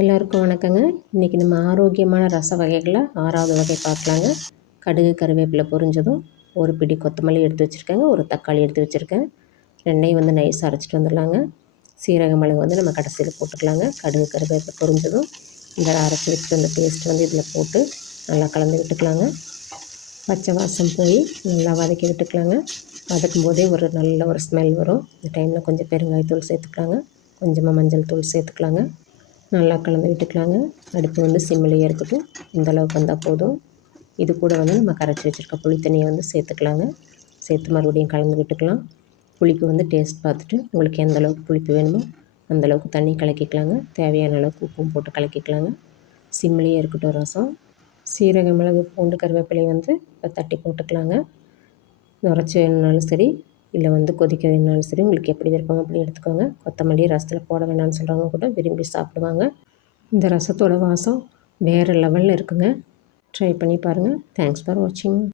எல்லோருக்கும் வணக்கங்க. இன்றைக்கி நம்ம ஆரோக்கியமான ரச வகைகளில் 6வது வகை பார்க்கலாங்க. கடுகு கருவேப்பிலை பொரிஞ்சதும் ஒரு பிடி கொத்தமல்லி எடுத்து வச்சுருக்கேங்க, ஒரு தக்காளி எடுத்து வச்சுருக்கேன். ரெண்டையும் வந்து நைஸாக அரைச்சிட்டு வந்துடலாங்க. சீரக மிளகு வந்து நம்ம கடைசியில் போட்டுக்கலாங்க. கடுகு கருவேப்பிலை பொரிஞ்சதும் இந்த அரைச்சி வச்சுட்டு அந்த பேஸ்ட் வந்து இதில் போட்டு நல்லா கலந்து விட்டுக்கலாங்க. பச்சை வாசம் போய் நல்லா வதக்கி விட்டுக்கலாங்க. வதக்கும் போதே நல்ல ஒரு ஸ்மெல் வரும். இந்த டைமில் கொஞ்சம் பெருங்காயத்தூள் சேர்த்துக்கலாங்க, கொஞ்சமாக மஞ்சள் தூள் சேர்த்துக்கலாங்க. நல்லா கலந்து விட்டுக்கலாங்க. அடுப்பு வந்து சிம்மிலேயே இருக்கட்டும். இந்தளவுக்கு வந்தால் போதும். இது கூட வந்து நம்ம கரைச்சி வச்சுருக்க புளி தண்ணியை வந்து சேர்த்துக்கலாங்க. சேர்த்து மறுபடியும் கலந்து விட்டுக்கலாம். புளிப்பு வந்து டேஸ்ட் பார்த்துட்டு உங்களுக்கு எந்த அளவுக்கு புளிப்பு வேணுமோ அந்தளவுக்கு தண்ணி கலக்கிக்கலாங்க. தேவையான அளவுக்கு உப்பும் போட்டு கலக்கிக்கலாங்க. சிம்மிலேயே இருக்கட்டும் ரசம். சீரக மிளகு பூண்டு கருவேப்பிலை வந்து இப்போ தட்டி போட்டுக்கலாங்க. நுரைச்சி வேணுனாலும் சரி, இல்லை வந்து கொதிக்க வேணுனாலும் சரி, உங்களுக்கு எப்படி விருப்பமோ அப்படி எடுத்துக்கோங்க. கொத்தமல்லி ரசத்தில் போட வேணாம்னு சொல்கிறவங்க கூட விரும்பி சாப்பிடுவாங்க. இந்த ரசத்தோட வாசம் வேறு லெவலில் இருக்குங்க. ட்ரை பண்ணி பாருங்கள். தேங்க்ஸ் ஃபார் வாட்சிங்.